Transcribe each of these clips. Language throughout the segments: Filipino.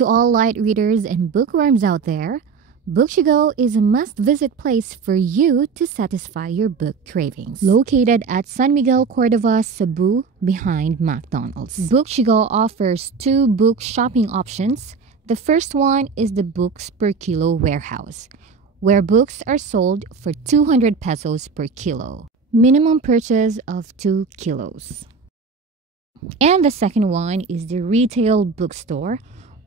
To all light readers and bookworms out there, Book to Go is a must-visit place for you to satisfy your book cravings. Located at San Miguel, Cordova, Cebu, behind McDonald's. Book to Go offers 2 book shopping options. The first one is the Books Per Kilo Warehouse, where books are sold for 200 pesos per kilo. Minimum purchase of 2 kilos. And the second one is the Retail Bookstore,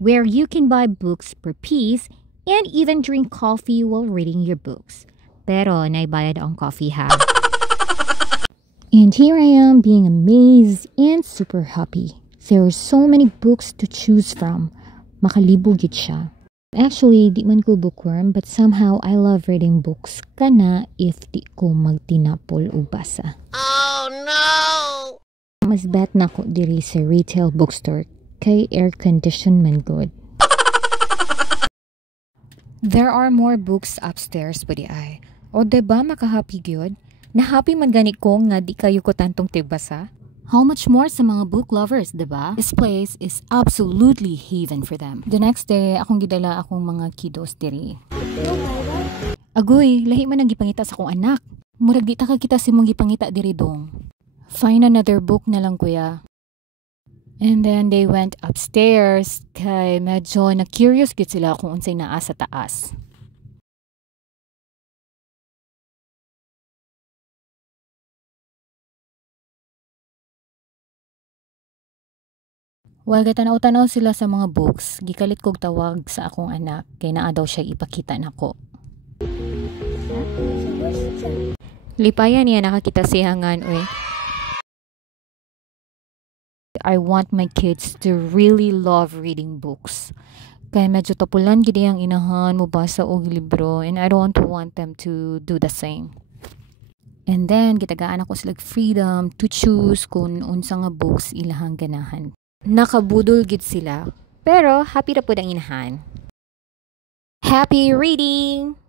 where you can buy books per piece and even drink coffee while reading your books. Pero naibayad ang coffee ha. And here I am being amazed and super happy. There are so many books to choose from. Makalibog yun siya. Actually, di man ko bookworm, but somehow I love reading books kana if di ko magtinapol o basa. Oh no! Mas bet na ko diri sa Retail Bookstore kay air condition man good. There are more books upstairs pwede ay. O diba makahappy gyud? Na-happy man gani ko nga di kayo ko tantong tigbasa? How much more sa mga book lovers, diba? This place is absolutely haven for them. The next day, akong gidala akong mga kiddos diri. Agoy, lahi man ang gipangita sa akong anak. Murag di ta ka kita si mong gipangita diri dong. Find another book na lang kuya. And then they went upstairs kay medyo na-curious gid sila kung unsay naa sa taas. While gatanaw-tanaw sila sa mga books, gikalit kog tawag sa akong anak kay naa daw siya ipakita nako. Lipayan niya nakakita siyangan oy. I want my kids to really love reading books. Kaya medyo tapulan gid ang inahan mo basa og libro and I don't want them to do the same. And then gitagaan ako sila freedom to choose kung unsa nga books ilahang ganahan. Nakabudol gid sila, pero happy ra pud ang inahan. Happy reading!